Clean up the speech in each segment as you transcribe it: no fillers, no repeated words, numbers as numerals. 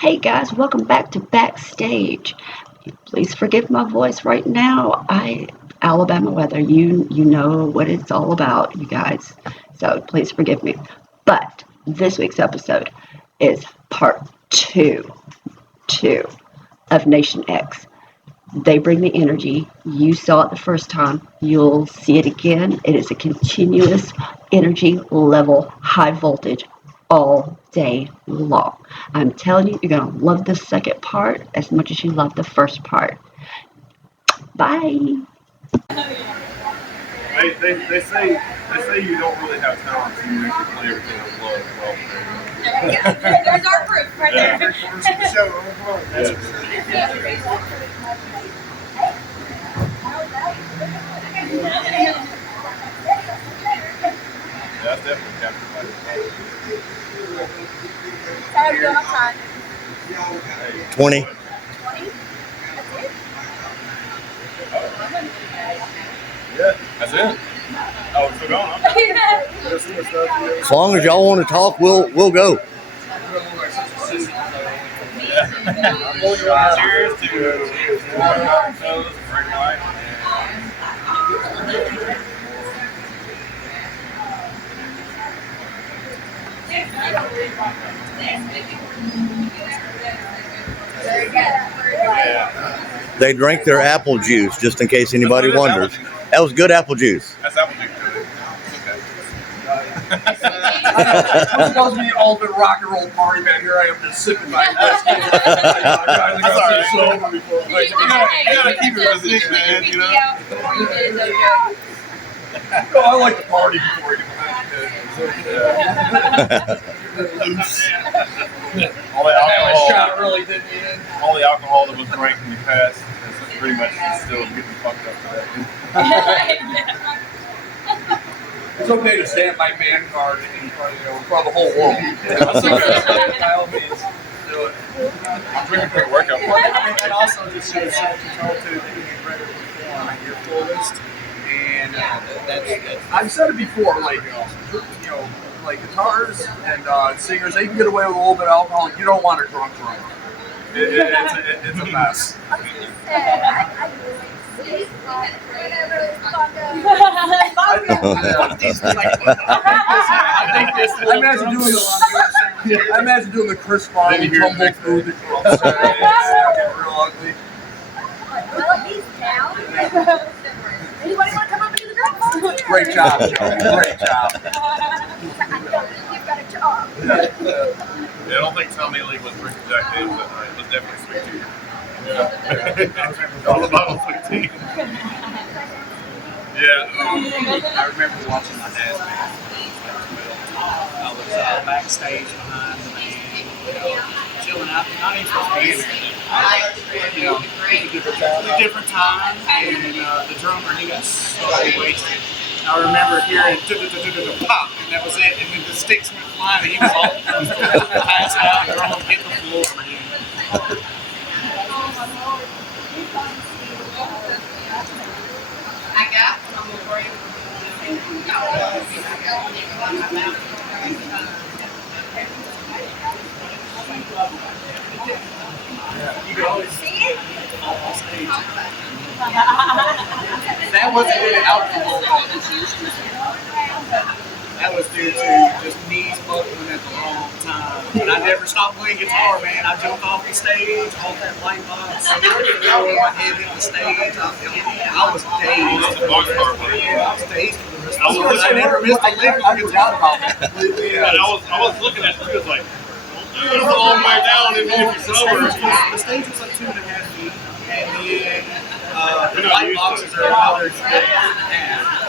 Hey guys, welcome back to Backstage. Please forgive my voice right now. Alabama weather, you know what it's all about, you guys. So please forgive me. But this week's episode is part two of Nation X. They bring the energy. You saw it the first time. You'll see it again. It is a continuous energy level, high voltage, all day long. I'm telling you, you're going to love the second part as much as you love the first part. Bye. They say you don't really have talent until you actually play everything on plug. Yeah, there's our proof right there. That's definitely captain. How are you doing on time? 20. 20? Yeah, that's it. Oh, it's still going. Okay. As long as y'all want to talk, we'll go. Cheers to Frank White. They drank their apple juice, just in case anybody wonders. That was good apple juice. That's apple juice. I'm supposed to be all the rock and roll party man. Here I am just sipping my whiskey. You gotta keep it position, man. You know. No, I like to party before you All the alcohol. shot really did me in. All the alcohol that was drank in the past is pretty much still getting fucked up today. It's okay to stamp my man card in front of the whole world. That's okay. By all means, do it. I'm drinking quick workout. It also just shows self-control too, that you can ready to perform at your fullest. And that's I've said it before, like guitars and singers, they can get away with a little bit of alcohol. You don't want a drunk drummer. It's a mess. I imagine doing the Chris Farley tumble through the drums. Real ugly. Well, he's down. Anybody want to come up and do the drums? Great job, Joe. Great job. I don't think you've got a job. Yeah, I don't think Tommy Lee was drinking Jack Daniels that night. It was definitely sweet tea. Yeah. All the bottle of sweet tea. Yeah. I remember watching my dad's band. I was backstage behind the band, chilling out, not even supposed to be in there. Different time, and the drummer, he got so wasted. I remember hearing pop, and that was it. And then the sticks went flying, and he was all passed out, and drum hit the floor again. I got some more. You could always See it? on stage. That wasn't due to alcohol. That was due to just knees buckling at the wrong time. And I never stopped playing guitar, man. I jumped off the stage, off that light box, my head hit the stage. I was dazed. Yeah, I was dazed for the rest of the night. I never missed a lick on guitar. Yeah, and I was looking at you, it was like, it's a long way down, even if you're sober. The stage was like 2.5 feet, and then the light boxes are another 2.5.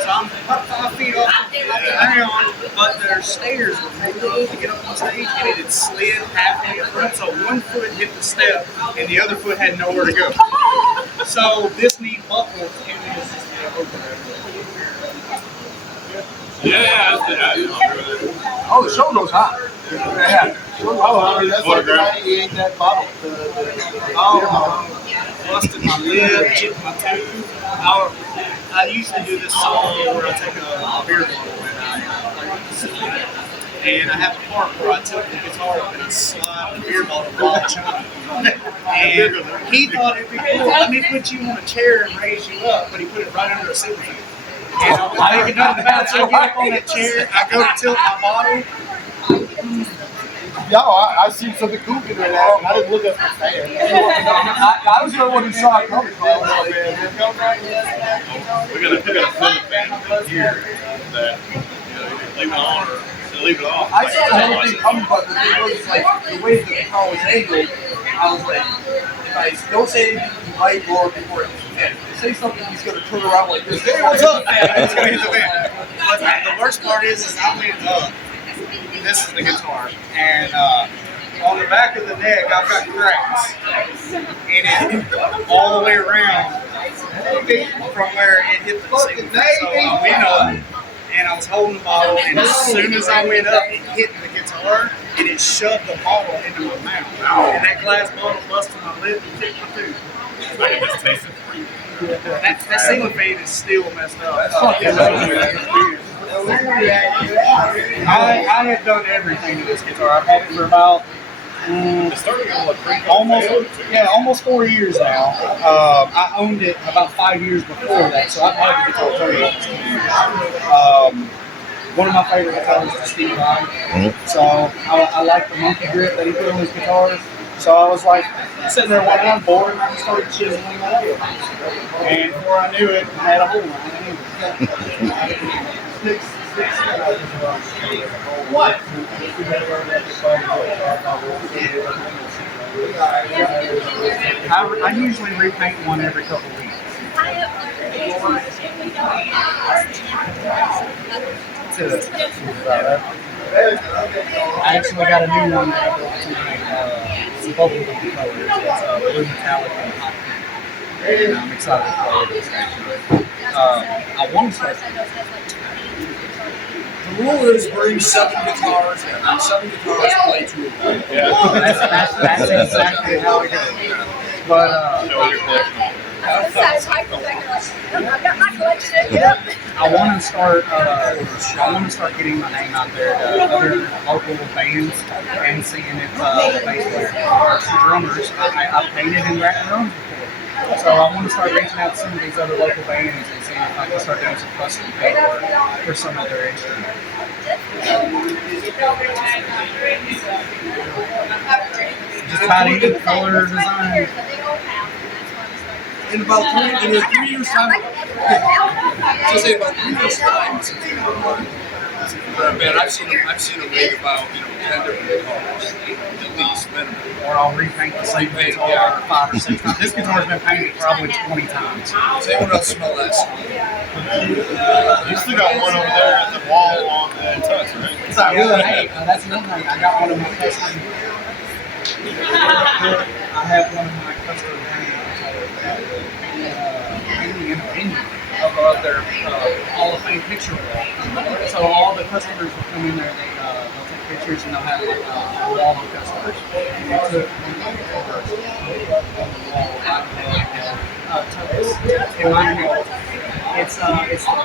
So I'm about 5 feet off the ground, but their stairs were moving to get up on stage, and it had slid halfway up. So one foot hit the step, and the other foot had nowhere to go. So this knee buckled, and it was just open. Oh, the show goes on. Yeah. That's like he ate that bottle. Busted my lip, chipped my tooth. I usually do this song where I take a beer bottle and I have a part where I tilt the guitar up and I slide the beer called a Bob Chunky. And he thought it'd be cool. Let me put you on a chair and raise you up, but he put it right under a ceiling fan. And I'm thinking nothing about it. So I get up on that chair, I go to tilt my bottle. Yo, I seen something cool in there. I didn't look at the fan. I was the one who saw it coming. We gotta put a fan here that leave it on or leave it off. I saw the whole thing coming, but the thing was like the way the car was angled. I was like, if I don't say anything, he might roar before it. And if you say something, he's gonna turn around like this. Hey, what's up, man? It's gonna hit the fan. But the worst part is I went up. This is the guitar, and on the back of the neck, I've got cracks in it all the way around from where it hit the ceiling. So I went up, and I was holding the bottle, and as soon as I went up, it hit the guitar, and it shoved the bottle into my mouth. And that glass bottle busted my lip and kicked my tooth. I can just taste it for you. That ceiling fan is still messed up. I have done everything to this guitar. I've had it for about It's starting to look pretty almost 4 years now. I owned it about 5 years before that, so I've had the guitar 30 years. One of my favorite guitars is Steve Vai. So I like the monkey grip that he put on his guitars. So I was like sitting there one day on board and I started chiseling away. And before I knew it, I had a hole in it. What? I usually repaint one every couple of weeks. I actually got a new one that I brought tonight. It's a bubblegum color. It's blue metallic and hot pink. And I'm excited to play this actually. I want to start. The rule is bring 7 guitars and 7 guitars play 2 of them. That's exactly how it goes. But Show your collection. I got my collection. Yep. I want to start getting my name out there to other local bands and seeing if the bass players or some drummers. I painted and wrapped drums before. So I want to start reaching out to some of these other local bands and seeing if I can start doing some custom paint work for some of their instruments. Just try to get color design. In about 3 years time, so say about 3 years time, for a band, I've seen them make about 10 different guitars, at least minimum. Or I'll repaint the same guitar 5 or 6 times. This guitar's been painted probably 20 times. Does anyone else smell that song? You still got one over there at the wall on the touch, right? It's like, hey, that's another thing. I got one of my custom. I have one of my custom painting in a venue of their Hall of Fame picture wall. So all the customers will come in there, they'll take pictures and they'll have like a wall of customers. And they took one of the photos on the wall. It's the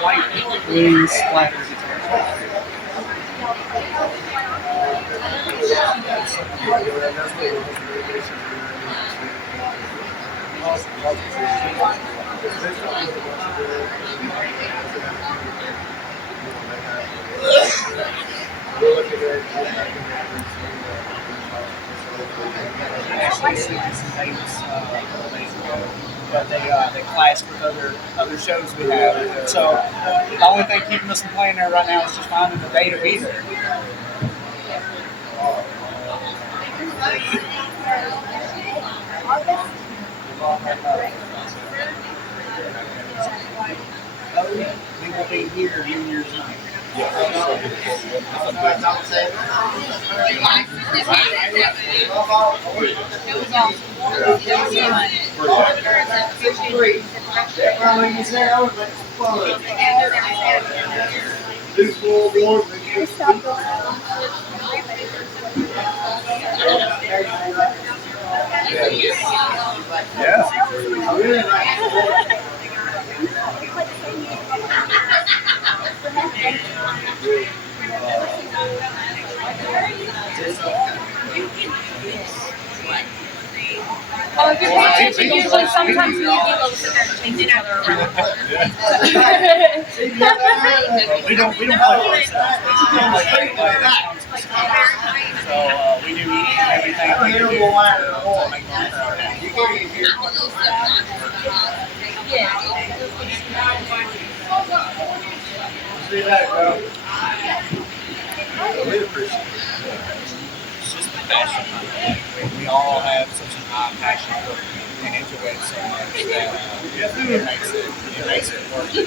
white blue splatter guitar. Actually, seen some dates a couple days ago, but they clashed with other shows we have. So the only thing keeping us from playing there right now is just finding the day to be there. We will be here New Year's night. Oh, if you're paying attention, usually sometimes me and Dilo will sit there and change each other around. We don't play voice stuff. We play that. So we do everything we do to make them See that, bro? We appreciate it. It's just the passion. We all have such a high passion for it and enjoy it so much that it makes it worth it.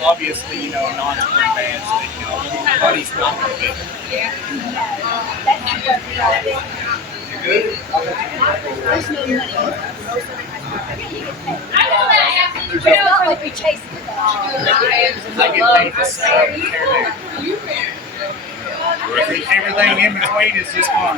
Obviously, non-touring bands that money's not going to be. You good? There's no money. We don't really be chasing it. I get paid for everything in between is just fun.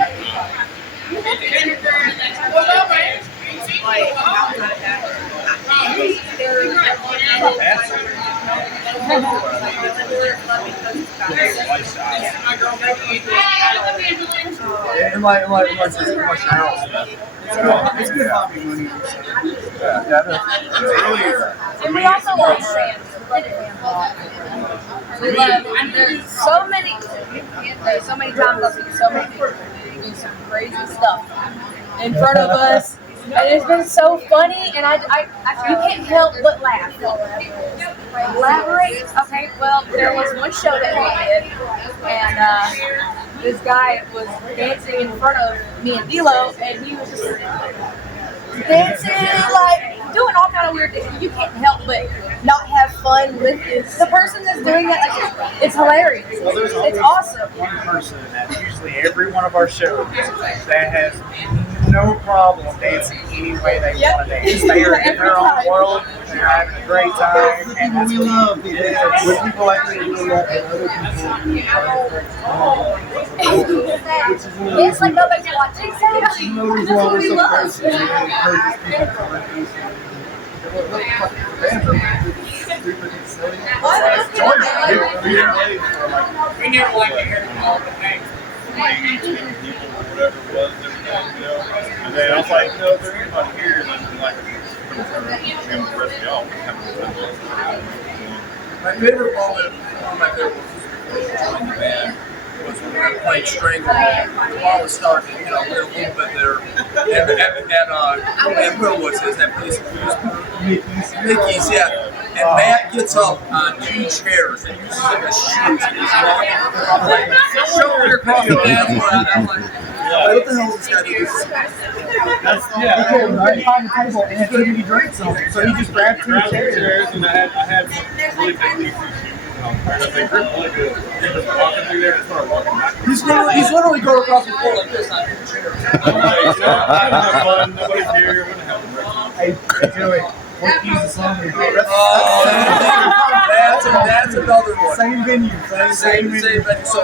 It's good hobby money. And we also love fans. We love, there's so many times I've seen so many people do some crazy stuff in front of us. And it's been so funny, and you can't help but laugh. Elaborate? Okay, well, there was one show that we did, and this guy was dancing in front of me and Dilo, and he was just dancing, like, doing all kind of weird things. You can't help but not have fun with the person that's doing it. Like, it's hilarious. Well, there's It's awesome. one person at usually every one of our shows that has no problem dancing any way they want to dance. They are in their own world, they're having a great time, and that's We what love when people like to do that and other people. It's like nobody's watching. Exactly. You know, That's what we love. we never like to hear all the things. People or whatever it was, and then I was like, if there's anybody here, then like, the rest of y'all. My favorite moment, one of my favorite ones was joining the band, was when we played Stranglehold. The ball was starting, we were a little bit there. And Will was his, that place in Lewisburg. Mickey's, yeah. And Matt gets up on 2 chairs and uses them as shoes. And he's walking. I'm like, shoulder across the dance floor. I'm like, what the hell is this guy doing? He came right behind the table and couldn't give you drinks on it, so he just grabbed 2 chairs. And I had some really big pieces. They grip really good. He was walking through there and started walking back. He's literally going across the floor like this on 2 chairs. Nobody's here. We're gonna have a break. Hey, Joey, what keys the song is? That's another one. Same venue. Same venue. So,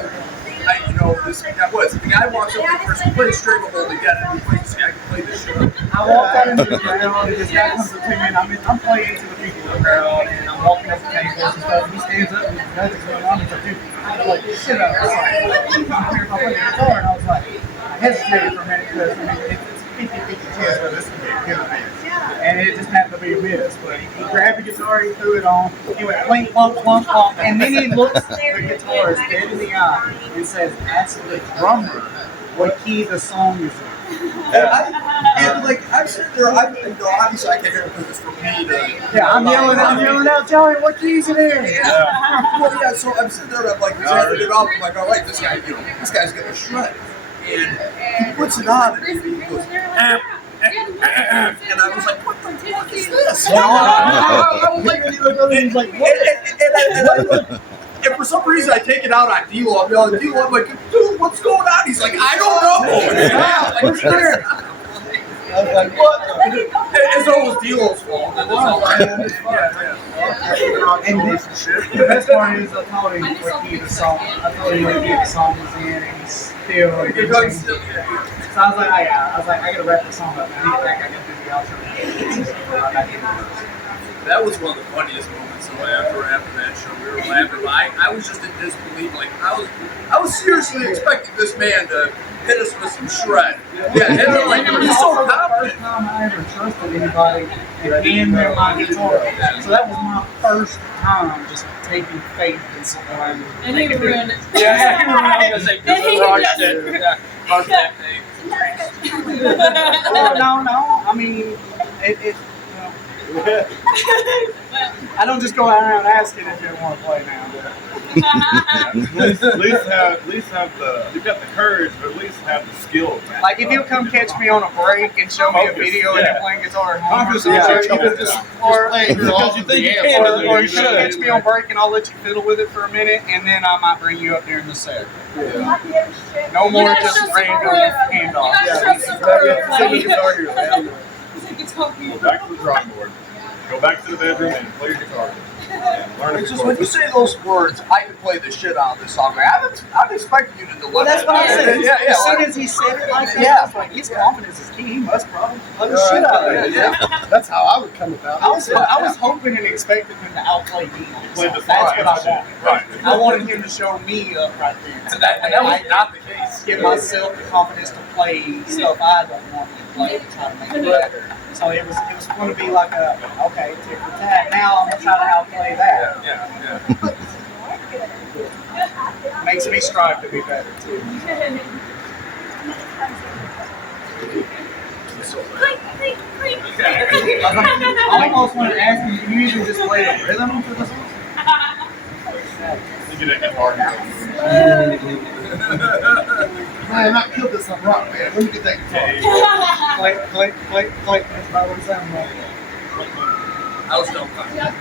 the guy walks up and first plays Stranglehold again, and he plays this guy can play this shit up. I walked out into the crowd, and this guy comes up to me, and I'm playing to the people in the crowd, and I'm walking up the tables and stuff, and he stands up, and nothing's going on, he's like, dude, I'm like, shit up. I was like, I'm here if I play the guitar, and I was like, I hesitated for a minute, because, it's 50-50 chance that this could be a killer man. And it just happened to be a miss, but he grabbed the guitar, he threw it on, he went plink, plunk, plunk, plunk, and then he looks the guitarist dead in the eye and says, ask the drummer what key the song is in. I'm sitting there, obviously I can hear it because it's from me to... Yeah, I'm yelling out, Joey, what key's it in? Well, yeah, so I'm sitting there and I'm like, jamming it up, I'm like, all right, this guy's getting a shred. And he puts it on, and he goes, and I was like, what the fuck is this? I was like, and for some reason I take it out on D-Lo. I'm yelling at D-Lo. I'm like, dude, what's going on? He's like, I don't know. What's there? I was like, what? And so it was D-Lo's fault. And the best part is I told him what key the song was in, and he still didn't change it. So I was like, I gotta wrap this song up. I need to get back. I gotta do the outro. that was one of the funniest moments. So after that show, we were laughing. But I was just in disbelief. Like I was seriously expecting this man to hit us with some shred. Yeah, hit it like he was so confident. First time I ever trusted anybody and hand them my guitar. So that was my first time just taking faith in someone. And he ruined it. Yeah, he ruined it. Then he Rushed just- it. Yeah, rushed that thing. Oh, no. I mean, it I don't just go around asking if you want to play now. At least have the you've got the courage, but at least have the skill. Man. Like if he'll come catch me on a break and show me a video and him playing guitar at home, Focus, or yeah. something, Even just or because you think you can, or you catch me on break and I'll let you fiddle with it for a minute, and then I might bring you up during the set. No more just random handoff. Go back to the drawing board. Go back to the bedroom and play your guitar. And learn It's just when you say those words, I can play the shit out of this song. I'm expecting you to deliver. Well, that's what I said. Yeah, As soon like- as he said it like that, Yeah. I was like, his confidence is key. He must probably play the shit out of it. Yeah. That's how I would come about. I was hoping and expecting him to outplay me. Play the That's what I song. wanted. Right. I wanted him to show me up right there. And that was not the case. Give myself the confidence to play stuff I don't want to play to try to make it better. So it was going to be like a, okay, tick for tat. Now I'm going to try to outplay that. Yeah. Makes me strive to be better too. I almost want to ask you, can you even just play the rhythm for the song? You get a guitar here. Man, I killed this on rock, man. Let me get that guitar. Click, click, click, click. That's about what it sounds like. I was no fun. Yeah.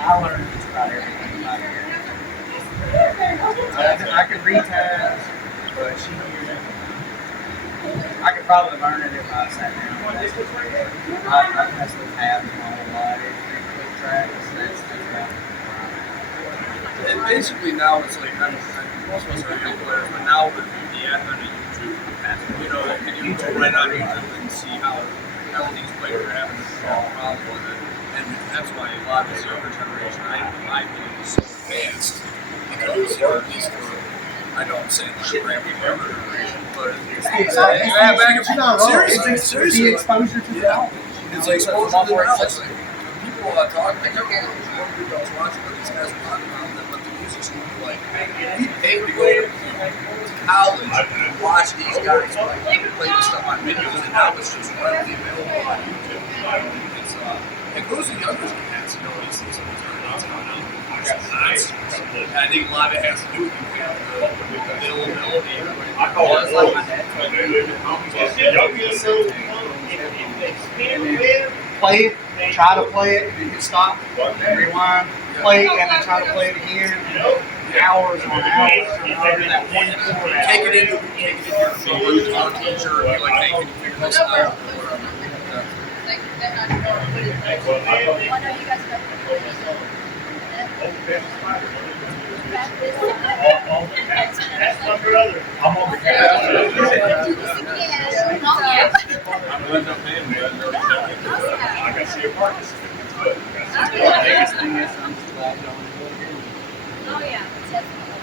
I learned just about everything about here. I could read tabs, but she I could probably learn it if I sat down. I've messed with tabs my whole life. Click tracks, that's about And basically now it's like most of us are young players, but now with the advent of YouTube, you know, you can go right on YouTube and see how these players are having a problem with it, and that's why a lot of this younger generation, in my opinion, is so advanced. Because at least I don't say like ramping younger generation, but it's the seriously, exposure to the album. it's like exposure to the knowledge. Like, people talk, I never know what people I was watching, but these guys were talking about that, but the music school, like, we paid to go to college and watch these guys play this stuff on videos, and now it's just readily available on YouTube. It's, and those are younger cats, you know, these things are coming out. I think a lot of it has to do with the availability. I call it like my dad. Play it, try to play it, and then you stop, rewind, play it, and then try to play it again. Hours on hours under that one chord. Take it into your phone, teacher, and be like, hey, can you figure this out? That's my brother. I'm on the cast. I'm going to pay me. I got to see a Parkinson's.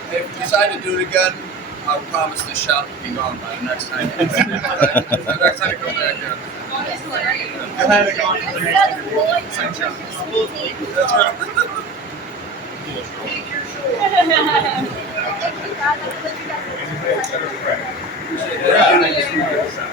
If we decide to do it again, I'll promise this shop will be gone by the next time. The next time you come back here. I've had it gone for the next same shot. That's right. Yeah.